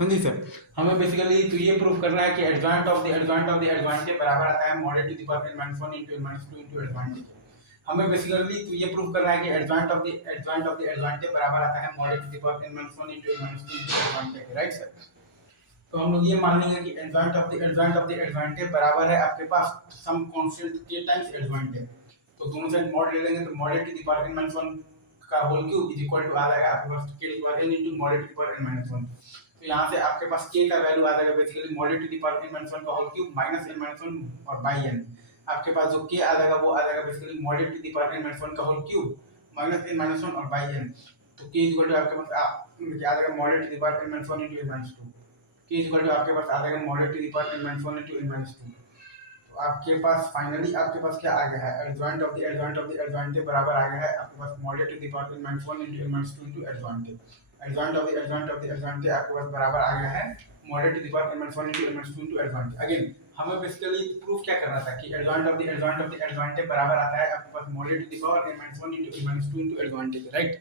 हाँ जी सर, हमें बेसिकली तो ये प्रूव करना है कि एडजॉइंट ऑफ द एडजॉइंट के बराबर आता है mod to the power n-1 into n-2 into adjoint के। हमें बेसिकली तो ये प्रूव करना है कि एडजॉइंट ऑफ द एडजॉइंट के बराबर आता है mod to the power n-1 into n-2 into adjoint के, राइट सर। तो हम लोग ये मान लेंगे कि एडजॉइंट ऑफ द एडजॉइंट के बराबर है आपके पास सम कांस्टेंट के टाइम्स एडजॉइंट है। तो दोनों साइड मॉड ले लेंगे तो mod to the power n-1 का whole cube is equal to आ जाएगा आपके पास k to the power n into mod to the power n-1। तो यहाँ से आपके पास k का वैल्यू आ जाएगा basically mod to the power n-1 का होल क्यूब माइनस n-1 और बाई n। आपके पास जो k आ जाएगा वो आ जाएगा basically mod to the power n-1 का होल क्यूब माइनस n-1 और बाई n। तो k इक्वल टू आपके पास आ जाएगा mod to the power n-1 into n-2। k equal to आपके पास आ जाएगा mod to the power n-1 into n-2। तो आपके पास फाइनली आपके पास क्या आ गया है, एडजॉइंट ऑफ द एडजॉइंट के बराबर आ गया है आपके पास mod to the power n-1 into n-2 into adjoint के। एडजॉइंट ऑफ द एडजॉइंट के आपके पास बराबर आ गया है mod to the power n-1 into n-2 into adjoint. Again हमें बेसिकली प्रूफ क्या करना था कि एडजॉइंट ऑफ द एडजॉइंट के बराबर आता है आपके पास mod to the power n-1 into n-2 into adjoint के, राइट।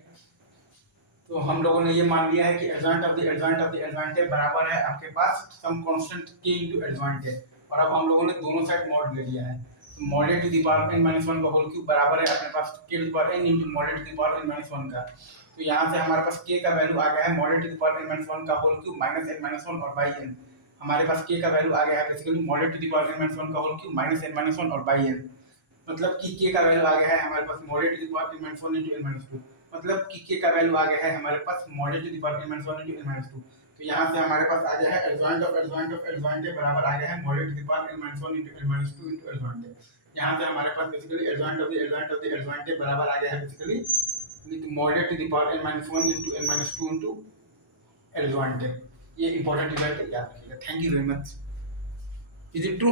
तो हम लोगों ने ये मान लिया है कि एडजॉइंट ऑफ द एडजॉइंट के बराबर है आपके पास some constant k into adjoint के। और अब हम लोगों ने दोनों साइड मॉड ले लिया है। तो mod to the power n-1 का होल क्यूब बराबर है अपने पास k to the power n into mod to the power n-1 का। तो यहाँ से हमारे पास k का वैल्यू आ गया है mod to the power n-1 का होल क्यूब माइनस n-1 और बाई n। हमारे पास k का वैल्यू आ गया है basically mod to the power n-1 का होल क्यूब माइनस n-1 और बाई n। मतलब कि k का वैल्यू आ गया है हमारे पास mod to the power n-1 into n-2। मतलब कि k का वैल्यू आ गया है हमारे पास mod to the power n-1 into n-2। तो यहाँ से हमारे पास आ गया है एडजॉइंट के बराबर आ गया है mod to the power n-1 into n-2 into adjoint. यहाँ से हमारे पास बेसिकली एडजॉइंट के बराबर आ गया है basically mod to the power n-1 into n-2 into adjoint. ये इंपॉर्टेंट डिवाइड याद रखिएगा। Thank you very much. Is it true?